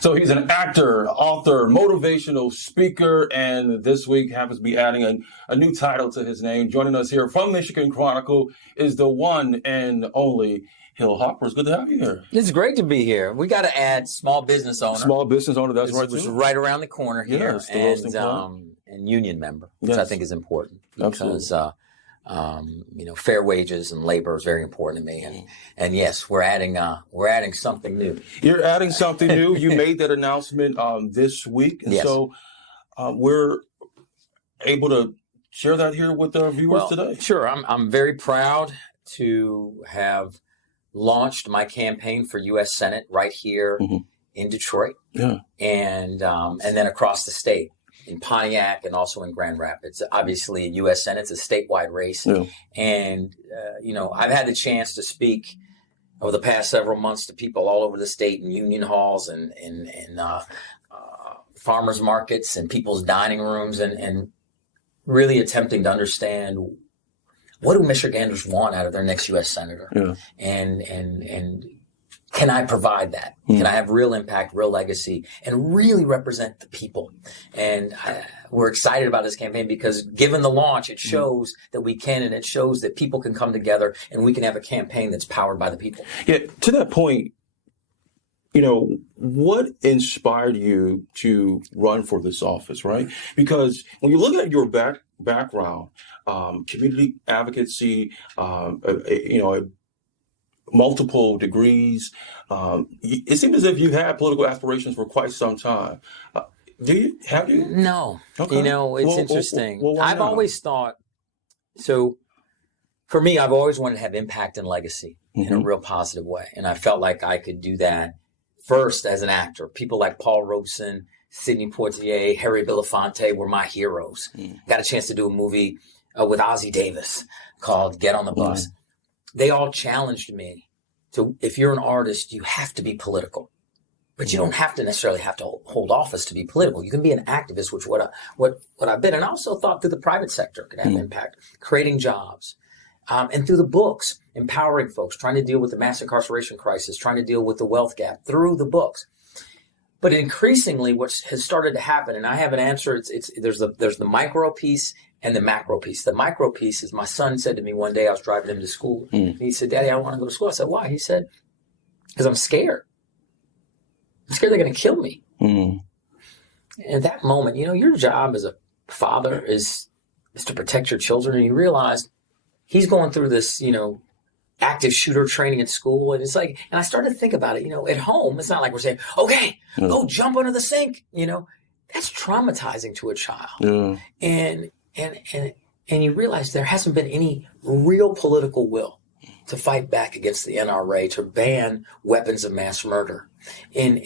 So he's an actor, author, motivational speaker, and this week happens to be adding a new title to his name. Joining us here from Michigan Chronicle is the one and only Hill Harper. It's good to have you here. It's great to be here. We got to add small business owner. Small business owner, that's right. Which is right around the corner here. Yes, and union member, which I think is important because fair wages and labor is very important to me. And yes, we're adding something new. You're adding something new. You made that announcement this week, and so we're able to share that here with our viewers today. Sure, I'm very proud to have launched my campaign for U.S. Senate right here in Detroit, and then across the state in Pontiac and also in Grand Rapids. Obviously, U.S. Senate, it's a statewide race, and I've had the chance to speak over the past several months to people all over the state in union halls and farmers markets and people's dining rooms, and really attempting to understand, what do Michiganders want out of their next U.S. Senator? And can I provide that? Can I have real impact, real legacy, and really represent the people? And we're excited about this campaign because given the launch, it shows that we can, and it shows that people can come together and we can have a campaign that's powered by the people. Yeah, to that point, what inspired you to run for this office, right? Because when you look at your background, community advocacy, multiple degrees, it seems as if you had political aspirations for quite some time. Have you? No. Okay. It's interesting. I've always thought, so for me, I've always wanted to have impact and legacy in a real positive way. And I felt like I could do that first as an actor. People like Paul Robeson, Sidney Poitier, Harry Belafonte were my heroes. Got a chance to do a movie with Ossie Davis called Get on the Bus. They all challenged me to, if you're an artist, you have to be political. But you don't have to necessarily have to hold office to be political. You can be an activist, which what I've been. And I also thought through the private sector could have impact, creating jobs. And through the books, empowering folks, trying to deal with the mass incarceration crisis, trying to deal with the wealth gap through the books. But increasingly, what has started to happen, and I have an answer, there's the micro piece and the macro piece. The micro piece is, my son said to me one day, I was driving him to school, and he said, "Daddy, I want to go to school." I said, "Why?" He said, "Because I'm scared. I'm scared they're going to kill me." And at that moment, your job as a father is to protect your children, and you realize he's going through this, active shooter training at school. And it's like, and I started to think about it, at home, it's not like we're saying, okay, go jump under the sink. That's traumatizing to a child. And you realize there hasn't been any real political will to fight back against the NRA, to ban weapons of mass murder. And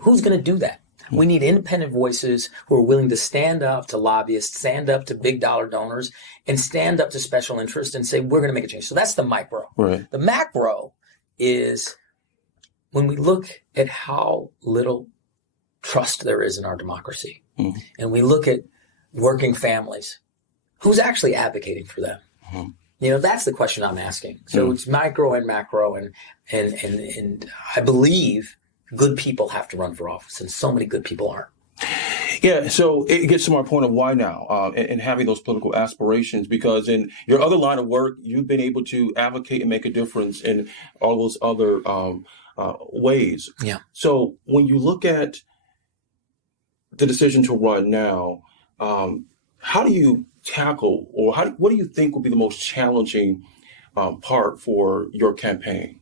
who's going to do that? We need independent voices who are willing to stand up to lobbyists, stand up to big dollar donors, and stand up to special interests and say, we're going to make a change. So that's the micro. Right. The macro is when we look at how little trust there is in our democracy, and we look at working families, who's actually advocating for them? That's the question I'm asking. So it's micro and macro, and I believe good people have to run for office, and so many good people aren't. Yeah, so it gets to my point of why now, and having those political aspirations, because in your other line of work, you've been able to advocate and make a difference in all those other ways. Yeah. So when you look at the decision to run now, how do you tackle, or what do you think will be the most challenging part for your campaign?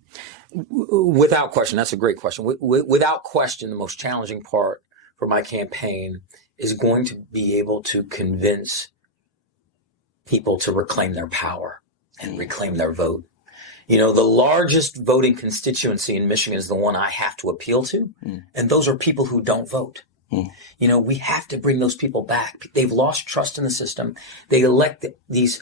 Without question, that's a great question. Without question, the most challenging part for my campaign is going to be able to convince people to reclaim their power and reclaim their vote. The largest voting constituency in Michigan is the one I have to appeal to, and those are people who don't vote. We have to bring those people back. They've lost trust in the system. They elect these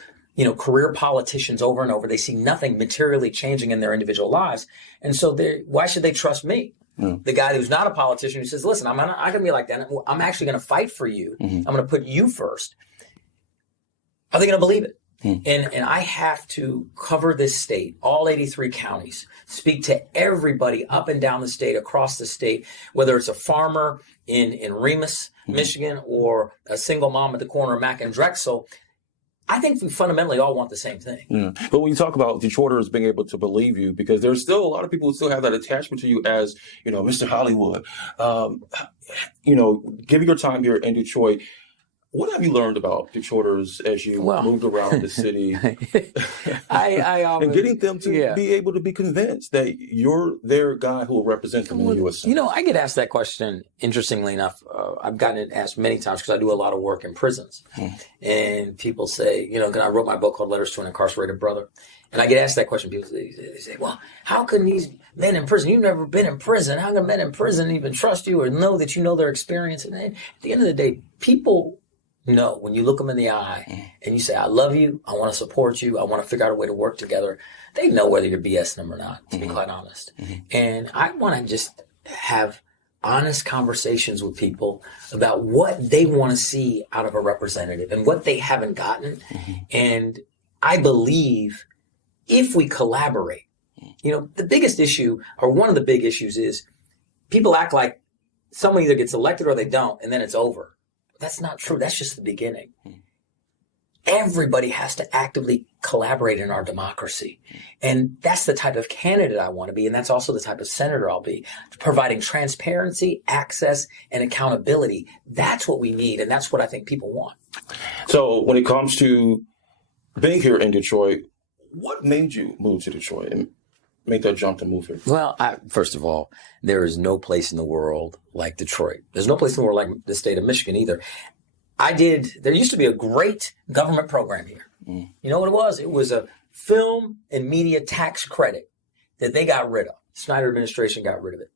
career politicians over and over. They see nothing materially changing in their individual lives. And so why should they trust me? The guy who's not a politician, who says, listen, I'm not going to be like that. I'm actually going to fight for you. I'm going to put you first. Are they going to believe it? And I have to cover this state, all 83 counties, speak to everybody up and down the state, across the state, whether it's a farmer in Remus, Michigan, or a single mom at the corner of Mack and Drexel. I think we fundamentally all want the same thing. Yeah. But when you talk about Detroiters being able to believe you, because there's still a lot of people who still have that attachment to you as, Mr. Hollywood, given your time here in Detroit, what have you learned about Detroiters as you moved around the city and getting them to be able to be convinced that you're their guy who will represent them in the U.S. Senate? I get asked that question, interestingly enough. I've gotten it asked many times because I do a lot of work in prisons. And people say, I wrote my book called Letters to an Incarcerated Brother. And I get asked that question. People say, well, how can these men in prison, you've never been in prison, how can men in prison even trust you or know that you know their experience? And at the end of the day, people know when you look them in the eye and you say, I love you, I want to support you, I want to figure out a way to work together, they know whether you're BSing them or not, to be quite honest. And I want to just have honest conversations with people about what they want to see out of a representative and what they haven't gotten. And I believe if we collaborate, the biggest issue, or one of the big issues, is people act like someone either gets elected or they don't, and then it's over. That's not true. That's just the beginning. Everybody has to actively collaborate in our democracy. And that's the type of candidate I want to be. And that's also the type of senator I'll be, providing transparency, access, and accountability. That's what we need. And that's what I think people want. So when it comes to being here in Detroit, what made you move to Detroit and make that jump to move here? Well, first of all, there is no place in the world like Detroit. There's no place in the world like the state of Michigan either. There used to be a great government program here. You know what it was? It was a film and media tax credit that they got rid of. Snyder administration got rid of it.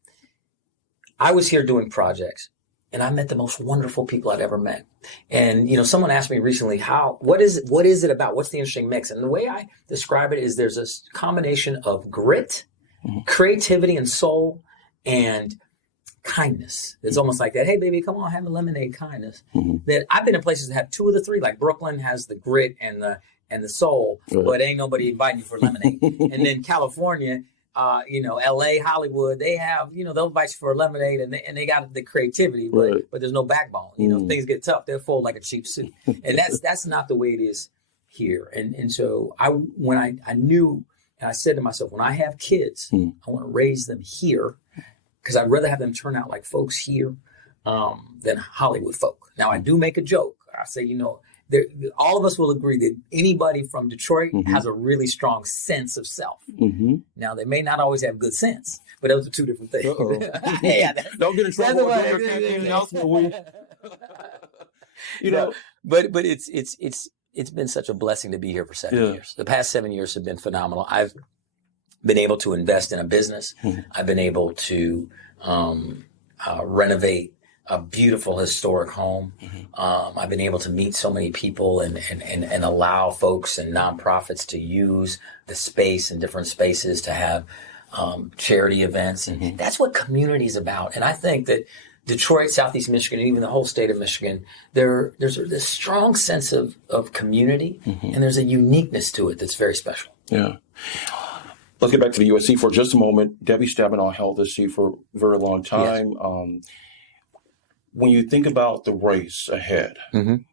I was here doing projects, and I met the most wonderful people I'd ever met. And, someone asked me recently, what is it about? What's the interesting mix? And the way I describe it is there's a combination of grit, creativity and soul, and kindness. It's almost like that. Hey, baby, come on, have a lemonade kindness. That I've been in places that have two of the three, like Brooklyn has the grit and the soul, but ain't nobody inviting you for lemonade. And then California, LA, Hollywood, they have, they'll invite you for a lemonade and they got the creativity, but there's no backbone. Things get tough, they'll fold like a cheap suit. And that's not the way it is here. And so when I knew, and I said to myself, when I have kids, I want to raise them here because I'd rather have them turn out like folks here than Hollywood folk. Now, I do make a joke. I say, all of us will agree that anybody from Detroit has a really strong sense of self. Now, they may not always have good sense, but those are two different things. Don't get in trouble. But it's been such a blessing to be here for 7 years. The past 7 years have been phenomenal. I've been able to invest in a business. I've been able to renovate a beautiful historic home. I've been able to meet so many people and allow folks and nonprofits to use the space in different spaces to have charity events. And that's what community is about. And I think that Detroit, Southeast Michigan, and even the whole state of Michigan, there's this strong sense of community, and there's a uniqueness to it that's very special. Yeah. Let's get back to the USC for just a moment. Debbie Stabenow held this seat for a very long time. Yes. When you think about the race ahead and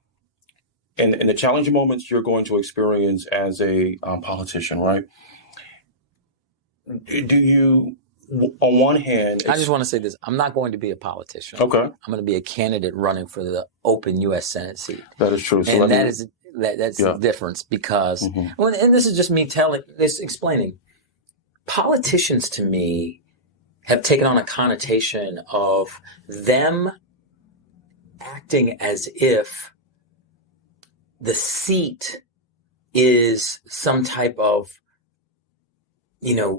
the challenging moments you're going to experience as a politician, right? Do you, on one hand... I just want to say this. I'm not going to be a politician. Okay. I'm going to be a candidate running for the open U.S. Senate seat. That is true. So that's the difference because, and this is just me explaining, politicians to me have taken on a connotation of them acting as if the seat is some type of,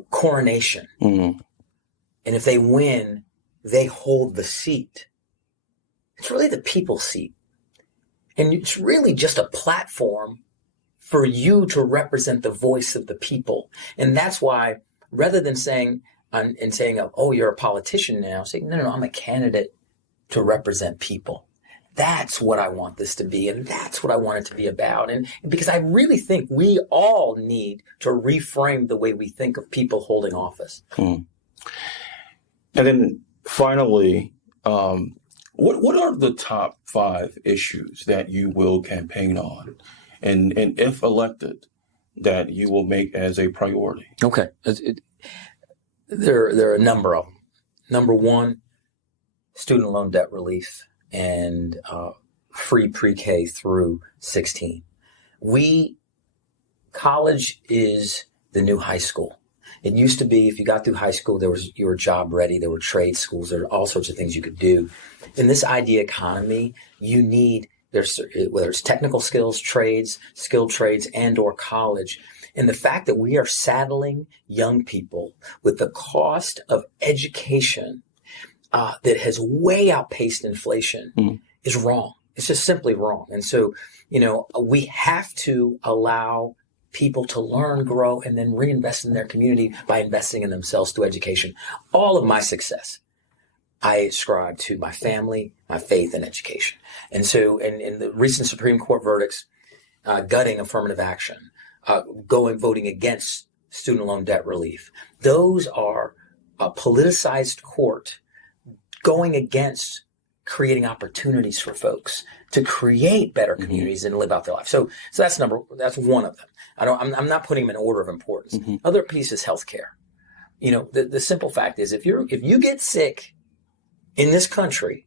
coronation. And if they win, they hold the seat. It's really the people's seat. And it's really just a platform for you to represent the voice of the people. And that's why, rather than saying, oh, you're a politician now, say, no, I'm a candidate to represent people. That's what I want this to be, and that's what I want it to be about. And because I really think we all need to reframe the way we think of people holding office. And then finally, what are the top 5 issues that you will campaign on, and if elected, that you will make as a priority? Okay, there are a number of them. Number one, student loan debt relief and free pre-K through 16. College is the new high school. It used to be if you got through high school, you were job ready. There were trade schools. There were all sorts of things you could do. In this idea economy, you need, whether it's technical skills, trades, skilled trades, and or college. And the fact that we are saddling young people with the cost of education that has way outpaced inflation is wrong. It's just simply wrong. And so, we have to allow people to learn, grow, and then reinvest in their community by investing in themselves through education. All of my success, I ascribe to my family, my faith, and education. And so in the recent Supreme Court verdicts, gutting affirmative action, voting against student loan debt relief, those are a politicized court going against creating opportunities for folks to create better communities and live out their life. So that's one of them. I'm not putting them in order of importance. Other piece is healthcare. The simple fact is if you get sick in this country,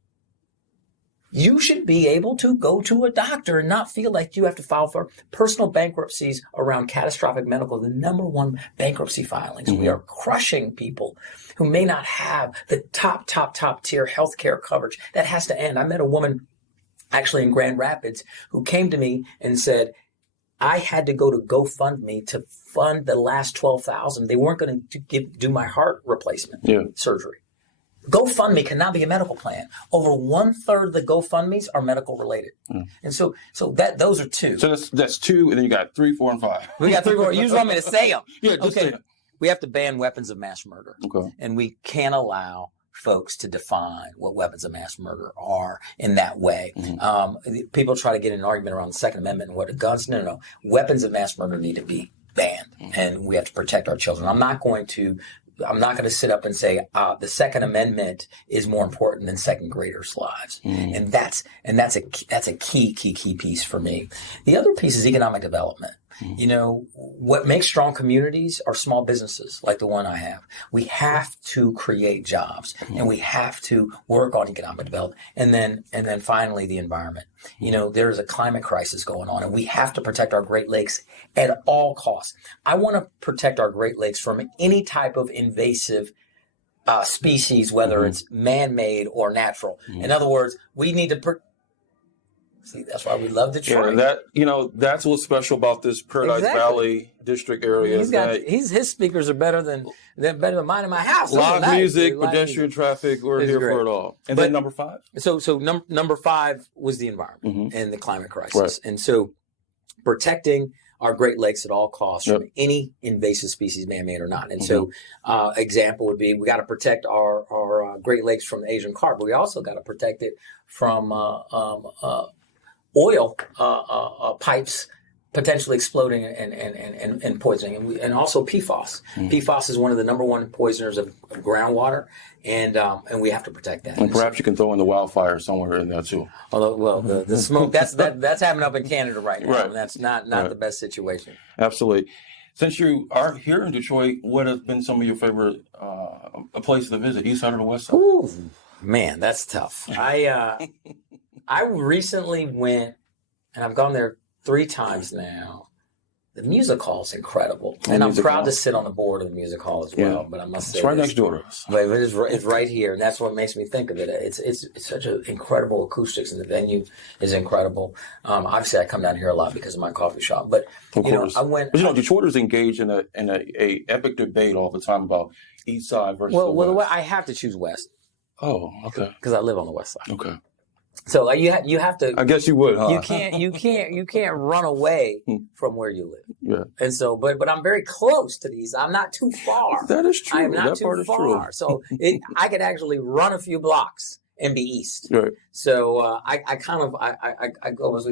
you should be able to go to a doctor and not feel like you have to file for personal bankruptcies around catastrophic medical, the number one bankruptcy filings. We are crushing people who may not have the top tier healthcare coverage. That has to end. I met a woman actually in Grand Rapids who came to me and said, I had to go to GoFundMe to fund the last $12,000. They weren't going to do my heart replacement surgery. GoFundMe cannot be a medical plan. Over 1/3 of the GoFundMes are medical related. And so those are 2. So that's 2, and then you got 3, 4, and 5. We got 3, 4. You just want me to say them. Yeah, just say them. We have to ban weapons of mass murder. Okay. And we can't allow folks to define what weapons of mass murder are in that way. People try to get in an argument around the Second Amendment and what are guns. No. Weapons of mass murder need to be banned, and we have to protect our children. I'm not going to sit up and say the Second Amendment is more important than second graders' lives, and that's a key piece for me. The other piece is economic development. What makes strong communities are small businesses like the one I have. We have to create jobs, and we have to work on economic development, and then finally the environment. There is a climate crisis going on, and we have to protect our Great Lakes at all costs. I want to protect our Great Lakes from any type of invasive species, whether it's man-made or natural. In other words, we need to see, that's why we love Detroit. Yeah, that's what's special about this Paradise Valley district area. His speakers are better than mine in my house. Live music, pedestrian traffic, we're here for it all. And then number 5? So number 5 was the environment and the climate crisis. Right. And so protecting our Great Lakes at all costs from any invasive species, man-made or not. And so example would be we got to protect our Great Lakes from the Asian carp, but we also got to protect it from oil pipes potentially exploding and poisoning, and also PFAS. PFAS is one of the number one poisoners of groundwater, and we have to protect that. And perhaps you can throw in the wildfire somewhere in there too. Although, the smoke that's happening up in Canada right now, and that's not the best situation. Absolutely. Since you are here in Detroit, what have been some of your favorite places to visit, east side or the west side? Ooh, man, that's tough. I recently went, and I've gone there 3 times now. The music hall is incredible, and I'm proud to sit on the board of the music hall as well. But I must say, it's right next door to us. But it's right here, and that's what makes me think of it. It's such an incredible acoustics, and the venue is incredible. Obviously, I come down here a lot because of my coffee shop. But I went. But Detroiters engage in a epic debate all the time about east side versus the west. Well, I have to choose west. Oh, okay. Because I live on the west side. Okay. So you have to. I guess you would, huh? You can't run away from where you live. Yeah. And so, but I'm very close to these. I'm not too far. That is true. I'm not that too part is far. true. So I could actually run a few blocks and be east. Right. So I go with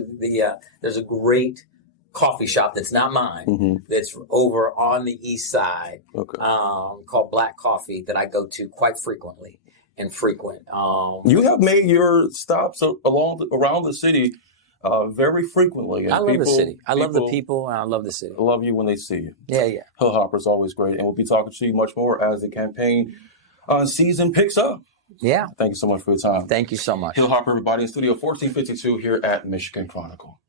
there's a great coffee shop that's not mine, that's over on the east side, called Black Coffee, that I go to quite frequently and frequent. You have made your stops around the city very frequently. And I love the city. I love the people, and I love the city. Love you when they see you. Yeah. Hill Harper is always great, and we'll be talking to you much more as the campaign season picks up. Yeah. Thank you so much for your time. Thank you so much. Hill Harper, everybody, in Studio 1452 here at Michigan Chronicle.